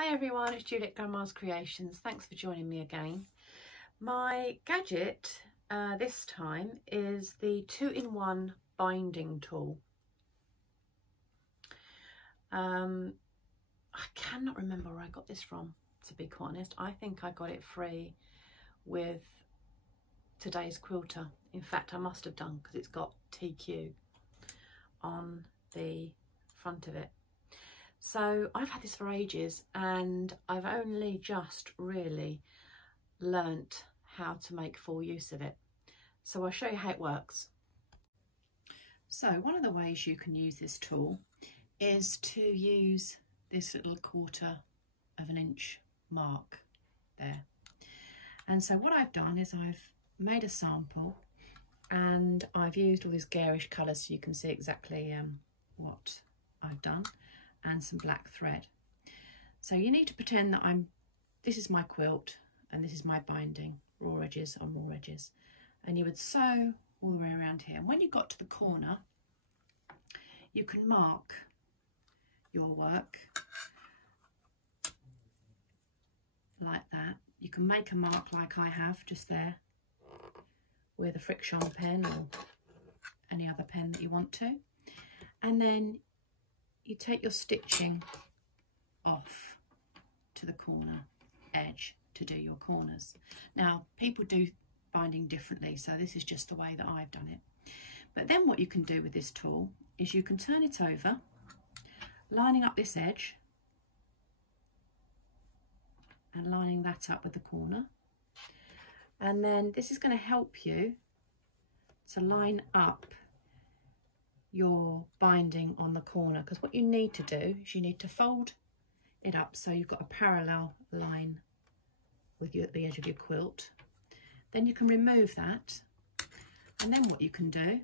Hi everyone, it's Juliet Grandma's Creations. Thanks for joining me again. My gadget this time is the 2-in-1 binding tool. I cannot remember where I got this from, to be quite honest. I think I got it free with today's quilter. In fact, I must have done, because it's got TQ on the front of it. So I've had this for ages and I've only just really learnt how to make full use of it. So I'll show you how it works. So one of the ways you can use this tool is to use this little 1/4 of an inch mark there. And so what I've done is I've made a sample and I've used all these garish colours so you can see exactly what I've done, and some black thread. So you need to pretend that this is my quilt and this is my binding, raw edges on raw edges, and you would sew all the way around here. And when you got to the corner, you can mark your work like that. You can make a mark like I have just there with a friction pen or any other pen that you want to, and then you take your stitching off to the corner edge to do your corners. Now, people do binding differently, so this is just the way that I've done it. But then what you can do with this tool is you can turn it over, lining up this edge and lining that up with the corner. And then this is going to help you to line up your binding on the corner, because what you need to do is you need to fold it up so you've got a parallel line with the edge of your quilt. Then you can remove that, and then what you can do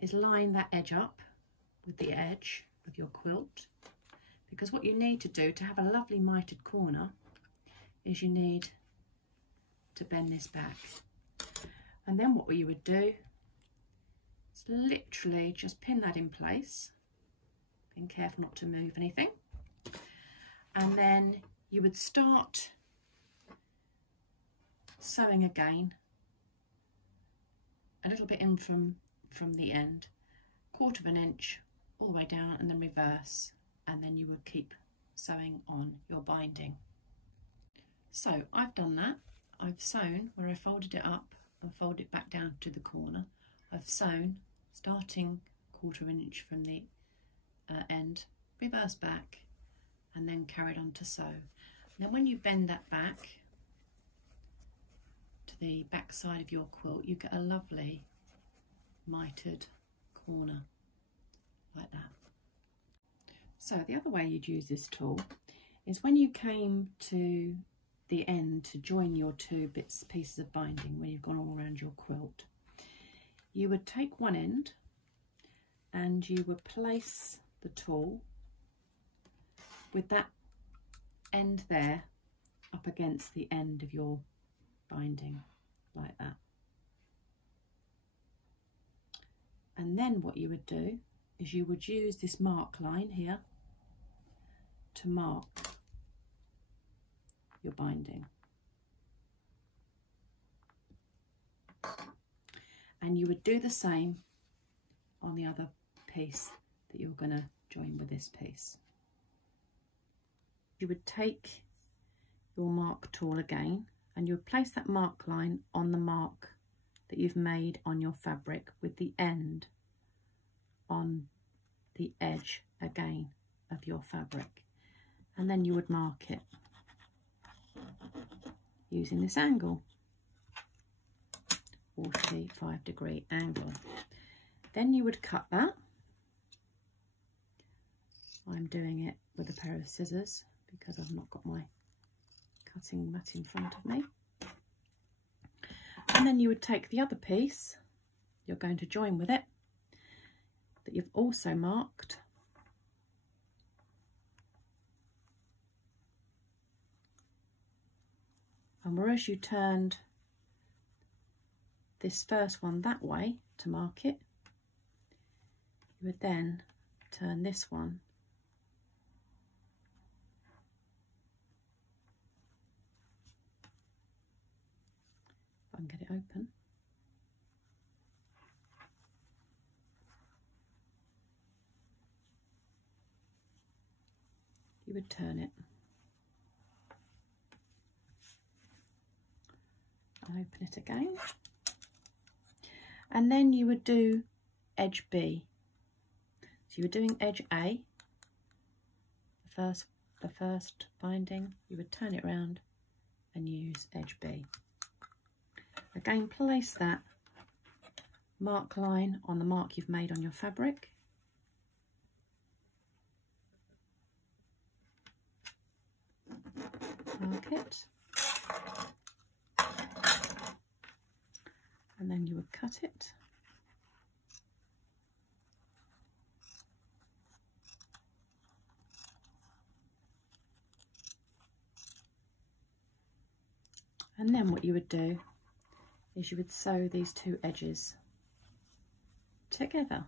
is line that edge up with the edge of your quilt, because what you need to do to have a lovely mitered corner is you need to bend this back. And then what you would do, literally just pin that in place, being careful not to move anything, and then you would start sewing again a little bit in from the end, 1/4 of an inch all the way down, and then reverse, and then you would keep sewing on your binding. So I've done that. I've sewn where I folded it up and folded it back down to the corner. I've sewn starting 1/4 of an inch from the end, reverse back, and then carried on to sew. And then when you bend that back to the back side of your quilt, you get a lovely mitered corner like that. So the other way you'd use this tool is when you came to the end to join your two pieces of binding, when you've gone all around your quilt, you would take one end and you would place the tool with that end there up against the end of your binding like that. And then what you would do is you would use this mark line here to mark your binding. And you would do the same on the other piece that you're going to join with this piece. You would take your mark tool again and you would place that mark line on the mark that you've made on your fabric with the end on the edge again of your fabric, and then you would mark it using this angle, 45-degree angle. Then you would cut that. I'm doing it with a pair of scissors because I've not got my cutting mat in front of me. And then you would take the other piece you're going to join with it that you've also marked, and whereas you turned this first one that way to mark it, you would then turn this one and get it open. You would turn it and open it again, and then you would do edge B. So you were doing edge A, the first binding. You would turn it round and use edge B. Again, place that mark line on the mark you've made on your fabric. Mark it, and then you would cut it. And then what you would do is you would sew these two edges together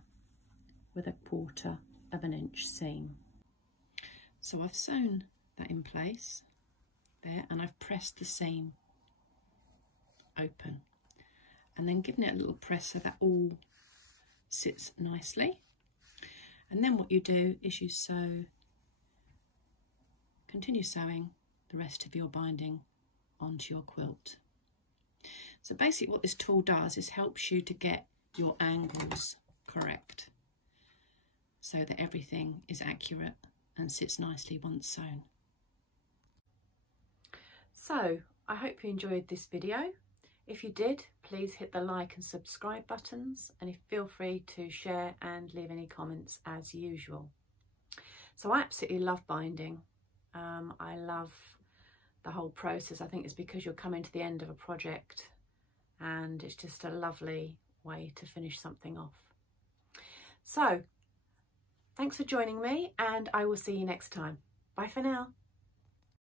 with a 1/4 of an inch seam. So I've sewn that in place there, and I've pressed the seam open and then given it a little press so that all sits nicely. And then what you do is you sew, continue sewing the rest of your binding onto your quilt. So basically what this tool does is helps you to get your angles correct so that everything is accurate and sits nicely once sewn. So I hope you enjoyed this video. If you did, please hit the like and subscribe buttons, and feel free to share and leave any comments as usual. So I absolutely love binding. I love the whole process. I think it's because you're coming to the end of a project and it's just a lovely way to finish something off. So thanks for joining me, and I will see you next time. Bye for now.